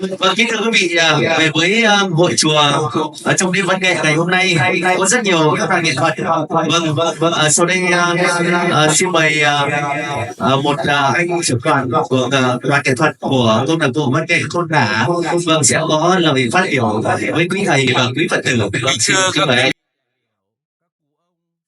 Vâng, kính thưa quý vị, về với hội chùa trong đêm văn nghệ ngày hôm nay có rất nhiều các đoàn nghệ thuật. Vâng, sau đây xin mời một anh trưởng đoàn của đoàn nghệ thuật của câu lạc bộ văn nghệ thôn Đả, vâng, sẽ có lời phát biểu với quý thầy và quý Phật tử. Vâng, xin mời anh.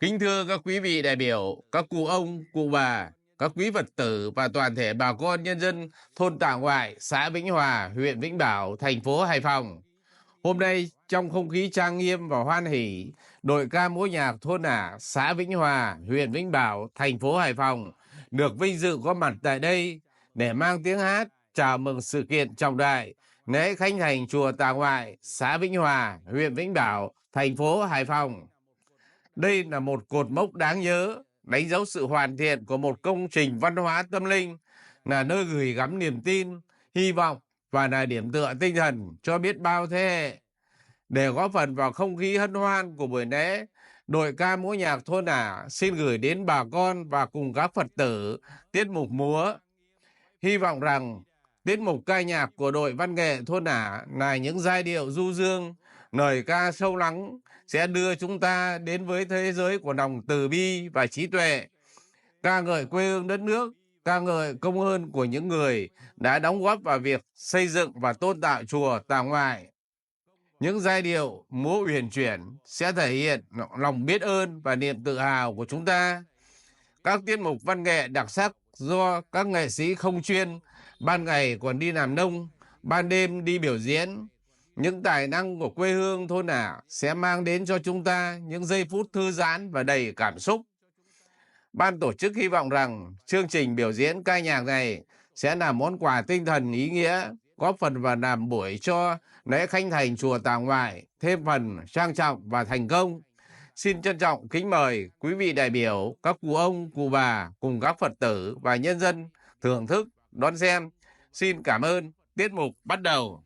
Kính thưa các quý vị đại biểu, các cụ ông, cụ bà, các quý Phật tử và toàn thể bà con nhân dân thôn Tả Ngoại, xã Vĩnh Hòa, huyện Vĩnh Bảo, thành phố Hải Phòng. Hôm nay, trong không khí trang nghiêm và hoan hỉ, đội ca múa nhạc thôn Ả, xã Vĩnh Hòa, huyện Vĩnh Bảo, thành phố Hải Phòng được vinh dự có mặt tại đây để mang tiếng hát chào mừng sự kiện trọng đại lễ khánh thành chùa Tả Ngoại, xã Vĩnh Hòa, huyện Vĩnh Bảo, thành phố Hải Phòng. Đây là một cột mốc đáng nhớ, đánh dấu sự hoàn thiện của một công trình văn hóa tâm linh, là nơi gửi gắm niềm tin, hy vọng và là điểm tựa tinh thần cho biết bao thế hệ. Để góp phần vào không khí hân hoan của buổi lễ, đội ca múa nhạc thôn Ả xin gửi đến bà con và cùng các Phật tử tiết mục múa. Hy vọng rằng tiết mục ca nhạc của đội văn nghệ thôn Ả là những giai điệu du dương, lời ca sâu lắng sẽ đưa chúng ta đến với thế giới của lòng từ bi và trí tuệ, ca ngợi quê hương đất nước, ca ngợi công ơn của những người đã đóng góp vào việc xây dựng và tôn tạo chùa Tà Ngoại. Những giai điệu múa uyển chuyển sẽ thể hiện lòng biết ơn và niềm tự hào của chúng ta. Các tiết mục văn nghệ đặc sắc do các nghệ sĩ không chuyên, ban ngày còn đi làm nông, ban đêm đi biểu diễn. Những tài năng của quê hương thôn Ả sẽ mang đến cho chúng ta những giây phút thư giãn và đầy cảm xúc. Ban tổ chức hy vọng rằng chương trình biểu diễn ca nhạc này sẽ là món quà tinh thần ý nghĩa, góp phần vào làm buổi cho lễ khánh thành chùa Tà Ngoại thêm phần trang trọng và thành công. Xin trân trọng kính mời quý vị đại biểu, các cụ ông, cụ bà cùng các Phật tử và nhân dân thưởng thức, đón xem. Xin cảm ơn. Tiết mục bắt đầu.